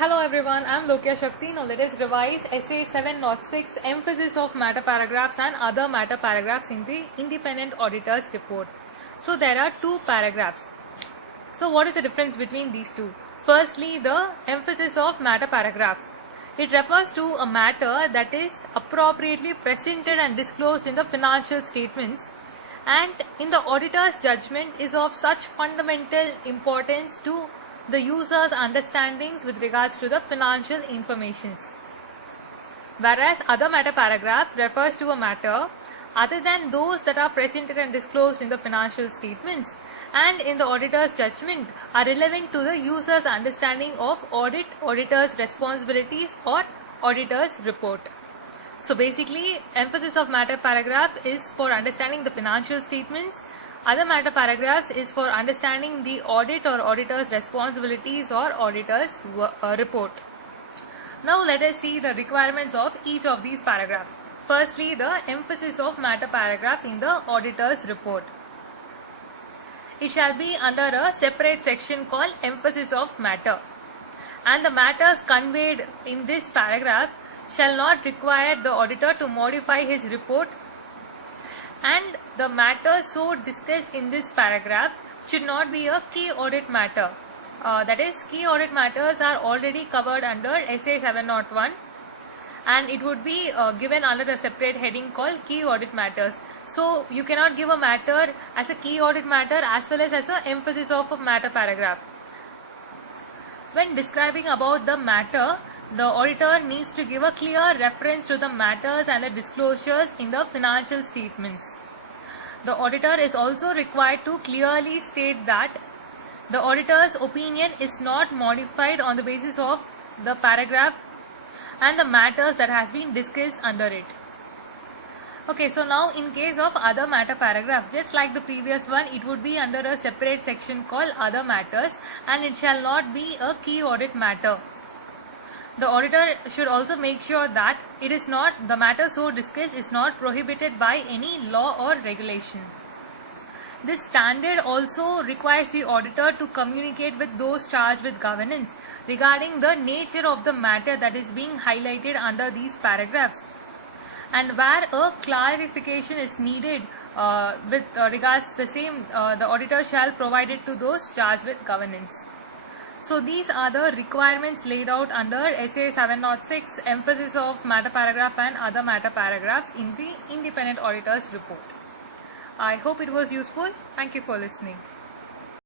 Hello everyone, I am Lokya Shakti. Now let us revise Essay 706, Emphasis of Matter Paragraphs and Other Matter Paragraphs in the Independent Auditor's Report. So there are two paragraphs. So what is the difference between these two? Firstly, the emphasis of matter paragraph. It refers to a matter that is appropriately presented and disclosed in the financial statements and in the auditor's judgment is of such fundamental importance to the user's understandings with regards to the financial informations. Whereas other matter paragraph refers to a matter other than those that are presented and disclosed in the financial statements and in the auditor's judgment are relevant to the user's understanding of auditor's responsibilities or auditor's report. So basically, emphasis of matter paragraph is for understanding the financial statements. Other matter paragraphs is for understanding the audit or auditor's responsibilities or auditor's report. Now let us see the requirements of each of these paragraphs. Firstly, the emphasis of matter paragraph in the auditor's report. It shall be under a separate section called emphasis of matter, and the matters conveyed in this paragraph shall not require the auditor to modify his report, and the matters so discussed in this paragraph should not be a key audit matter. That is, key audit matters are already covered under SA 701 and it would be given under a separate heading called key audit matters. So you cannot give a matter as a key audit matter as well as an emphasis of a matter paragraph. When describing about the matter, the auditor needs to give a clear reference to the matters and the disclosures in the financial statements. The auditor is also required to clearly state that the auditor's opinion is not modified on the basis of the paragraph and the matters that has been discussed under it. Okay, so now in case of other matter paragraph, just like the previous one, it would be under a separate section called other matters and it shall not be a key audit matter. The auditor should also make sure that it is not, the matter so discussed is not prohibited by any law or regulation. This standard also requires the auditor to communicate with those charged with governance regarding the nature of the matter that is being highlighted under these paragraphs, and where a clarification is needed with regards to the same, the auditor shall provide it to those charged with governance. So these are the requirements laid out under SA 706, emphasis of matter paragraph and other matter paragraphs in the Independent Auditor's Report. I hope it was useful. Thank you for listening.